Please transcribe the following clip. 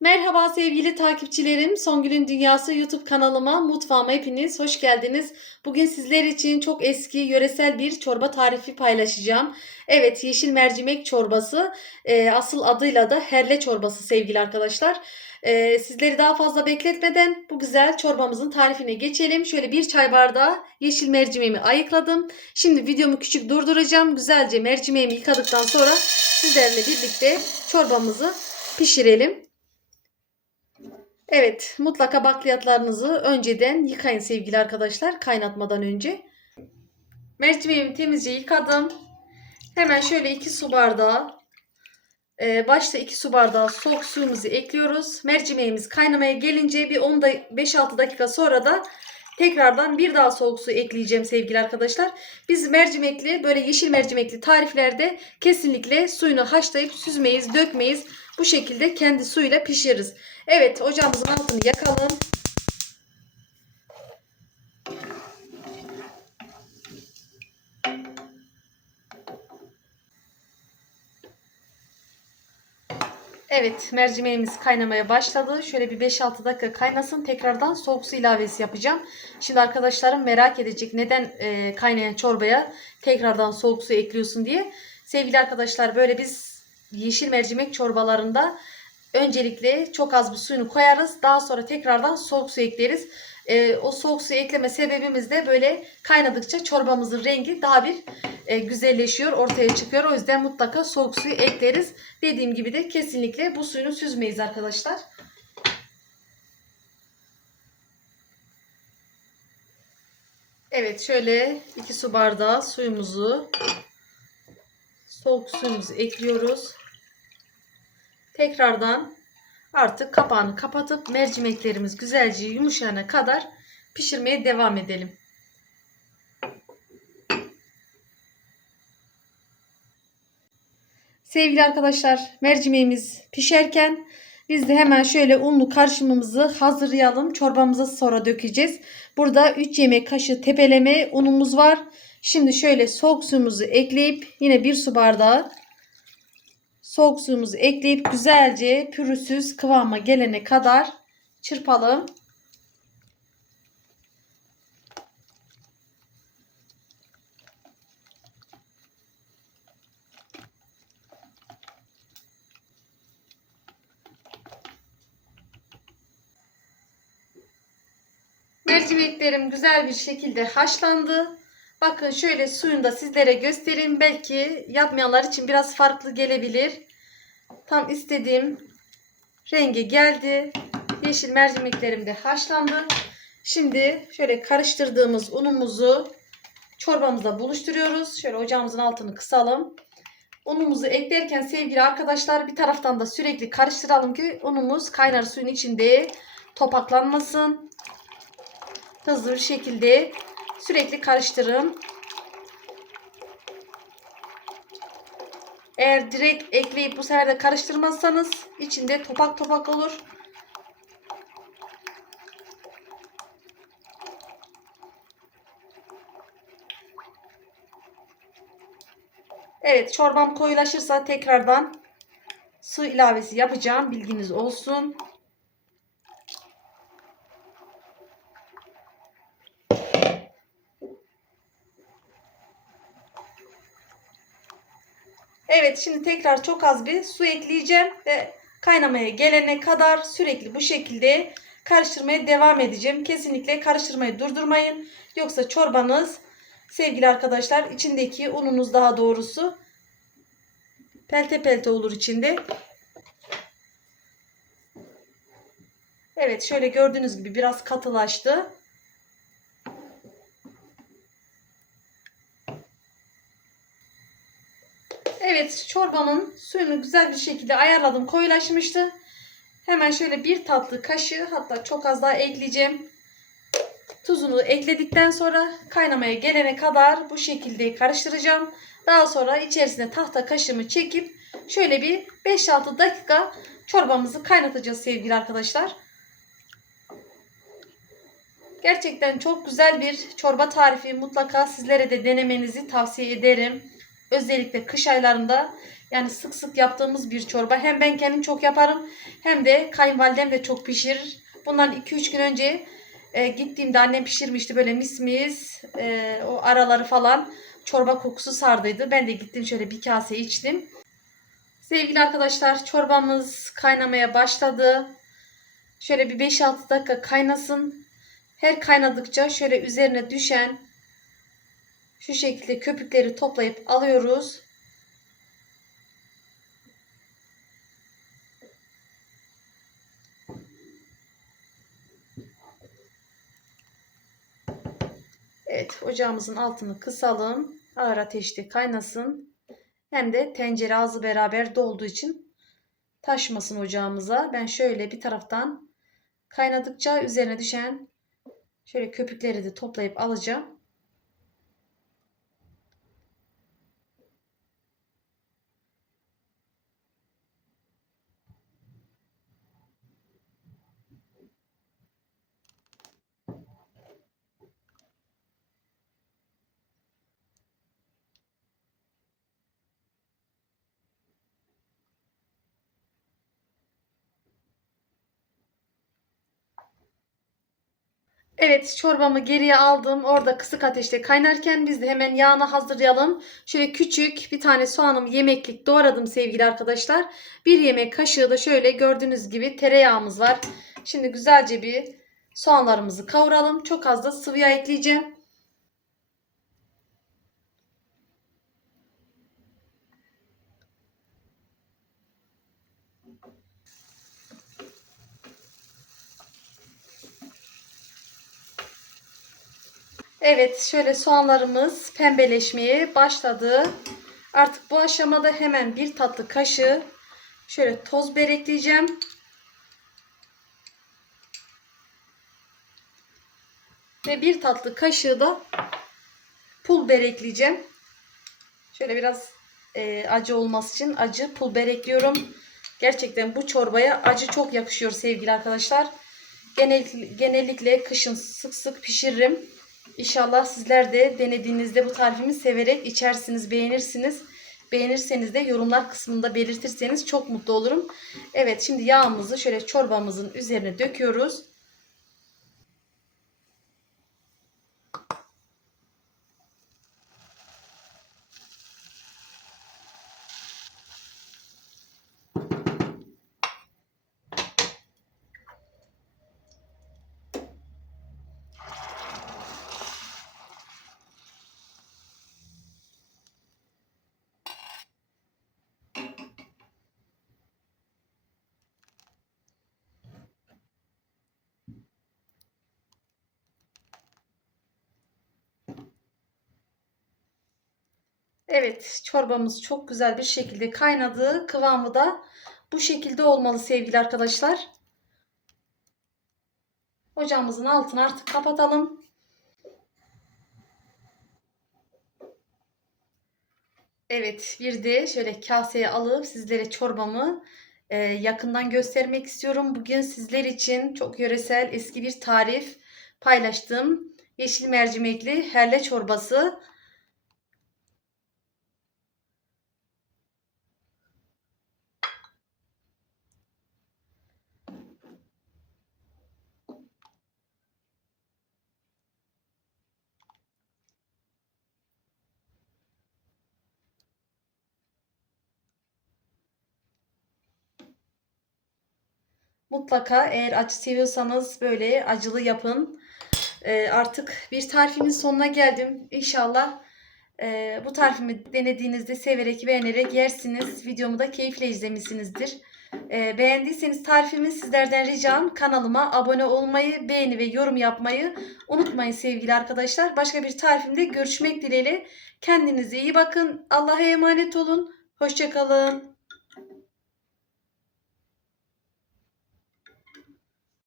Merhaba sevgili takipçilerim. Songül'ün Dünyası YouTube kanalıma, mutfağıma hepiniz hoş geldiniz. Bugün sizler için çok eski yöresel bir çorba tarifi paylaşacağım. Evet, yeşil mercimek çorbası. Ee, asıl adıyla da herle çorbası sevgili arkadaşlar. Ee, sizleri daha fazla bekletmeden bu güzel çorbamızın tarifine geçelim. Şöyle bir çay bardağı yeşil mercimeğimi ayıkladım. Şimdi videomu küçük durduracağım. Güzelce mercimeğimi yıkadıktan sonra sizlerle birlikte çorbamızı pişirelim. Evet, mutlaka bakliyatlarınızı önceden yıkayın sevgili arkadaşlar, kaynatmadan önce. Mercimeğimi temizce yıkadım. Hemen şöyle 2 su bardağı, e, başta 2 su bardağı soğuk suyumuzu ekliyoruz. Mercimeğimiz kaynamaya gelince bir 10 da 5-6 dakika sonra da tekrardan bir daha soğuk su ekleyeceğim sevgili arkadaşlar. Biz mercimekli, böyle yeşil mercimekli tariflerde kesinlikle suyunu haşlayıp süzmeyiz, dökmeyiz. Bu şekilde kendi suyuyla pişiririz. Evet ocağımızın altını yakalım. Evet mercimeğimiz kaynamaya başladı. Şöyle bir 5-6 dakika kaynasın. Tekrardan soğuk su ilavesi yapacağım. Şimdi arkadaşlarım merak edecek neden e, kaynayan çorbaya tekrardan soğuk su ekliyorsun diye. Sevgili arkadaşlar böyle biz yeşil mercimek çorbalarında öncelikle çok az bir suyunu koyarız. Daha sonra tekrardan soğuk su ekleriz. E, o soğuk suyu ekleme sebebimiz de böyle kaynadıkça çorbamızın rengi daha bir e, güzelleşiyor, ortaya çıkıyor. O yüzden mutlaka soğuk suyu ekleriz. Dediğim gibi de kesinlikle bu suyunu süzmeyiz arkadaşlar. Evet şöyle 2 su bardağı suyumuzu soğuk suyumuzu ekliyoruz. Tekrardan artık kapağını kapatıp mercimeklerimiz güzelce yumuşayana kadar pişirmeye devam edelim. Sevgili arkadaşlar mercimeğimiz pişerken biz de hemen şöyle unlu karışımımızı hazırlayalım. Çorbamızı sonra dökeceğiz. Burada 3 yemek kaşığı tepeleme unumuz var. Şimdi şöyle soğuk suyumuzu ekleyip yine 1 su bardağı soğuk suyumuzu ekleyip güzelce pürüzsüz kıvama gelene kadar çırpalım. Mercimeklerim güzel bir şekilde haşlandı. Bakın şöyle suyunu da sizlere göstereyim. Belki yapmayanlar için biraz farklı gelebilir. Tam istediğim rengi geldi. Yeşil mercimeklerim de haşlandı. Şimdi şöyle karıştırdığımız unumuzu çorbamızla buluşturuyoruz. Şöyle ocağımızın altını kısalım. Unumuzu eklerken sevgili arkadaşlar bir taraftan da sürekli karıştıralım ki unumuz kaynar suyun içinde topaklanmasın. Hızlı bir şekilde sürekli karıştırın. Eğer direkt ekleyip bu sefer de karıştırmazsanız içinde topak topak olur. Evet çorbam koyulaşırsa tekrardan su ilavesi yapacağım. Bilginiz olsun. Evet şimdi tekrar çok az bir su ekleyeceğim ve kaynamaya gelene kadar sürekli bu şekilde karıştırmaya devam edeceğim. Kesinlikle karıştırmayı durdurmayın. Yoksa çorbanız sevgili arkadaşlar içindeki ununuz daha doğrusu pelte pelte olur içinde. Evet şöyle gördüğünüz gibi biraz katılaştı. Evet çorbamın suyunu güzel bir şekilde ayarladım. Koyulaşmıştı. Hemen şöyle bir tatlı kaşığı hatta çok az daha ekleyeceğim. Tuzunu ekledikten sonra kaynamaya gelene kadar bu şekilde karıştıracağım. Daha sonra içerisine tahta kaşığımı çekip şöyle bir 5-6 dakika çorbamızı kaynatacağız sevgili arkadaşlar. Gerçekten çok güzel bir çorba tarifi. Mutlaka sizlere de denemenizi tavsiye ederim. Özellikle kış aylarında yani sık sık yaptığımız bir çorba. Hem ben kendim çok yaparım hem de kayınvalidem de çok pişirir. Bundan 2-3 gün önce e, gittiğimde annem pişirmişti böyle mis mis e, o araları falan çorba kokusu sardıydı. Ben de gittim şöyle bir kase içtim. Sevgili arkadaşlar çorbamız kaynamaya başladı. Şöyle bir 5-6 dakika kaynasın. Her kaynadıkça şöyle üzerine düşen şu şekilde köpükleri toplayıp alıyoruz. Evet ocağımızın altını kısalım. Ağır ateşte kaynasın. Hem de tencere ağzı beraber dolduğu için taşmasın ocağımıza. Ben şöyle bir taraftan kaynadıkça üzerine düşen şöyle köpükleri de toplayıp alacağım. Evet çorbamı geriye aldım. Orada kısık ateşte kaynarken biz de hemen yağını hazırlayalım. Şöyle küçük bir tane soğanımı yemeklik doğradım sevgili arkadaşlar. Bir yemek kaşığı da şöyle gördüğünüz gibi tereyağımız var. Şimdi güzelce bir soğanlarımızı kavuralım. Çok az da sıvı yağ ekleyeceğim. Evet şöyle soğanlarımız pembeleşmeye başladı. Artık bu aşamada hemen bir tatlı kaşığı şöyle toz biber ekleyeceğim. Ve bir tatlı kaşığı da pul biber ekleyeceğim. Şöyle biraz e, acı olması için acı pul biber ekliyorum. Gerçekten bu çorbaya acı çok yakışıyor sevgili arkadaşlar. Genel, genellikle kışın sık sık pişiririm. İnşallah sizler de denediğinizde bu tarifimi severek içersiniz, beğenirsiniz. Beğenirseniz de yorumlar kısmında belirtirseniz çok mutlu olurum. Evet şimdi yağımızı şöyle çorbamızın üzerine döküyoruz. Evet çorbamız çok güzel bir şekilde kaynadı. Kıvamı da bu şekilde olmalı sevgili arkadaşlar. Ocağımızın altını artık kapatalım. Evet bir de şöyle kaseye alıp sizlere çorbamı e, yakından göstermek istiyorum. Bugün sizler için çok yöresel eski bir tarif paylaştım. Yeşil mercimekli herle çorbası. Mutlaka eğer acı seviyorsanız böyle acılı yapın. Ee, artık bir tarifimin sonuna geldim. İnşallah e, bu tarifimi denediğinizde severek beğenerek yersiniz. Videomu da keyifle izlemişsinizdir. Ee, beğendiyseniz tarifimi sizlerden ricam kanalıma abone olmayı, beğeni ve yorum yapmayı unutmayın sevgili arkadaşlar. Başka bir tarifimde görüşmek dileğiyle. Kendinize iyi bakın. Allah'a emanet olun. Hoşçakalın.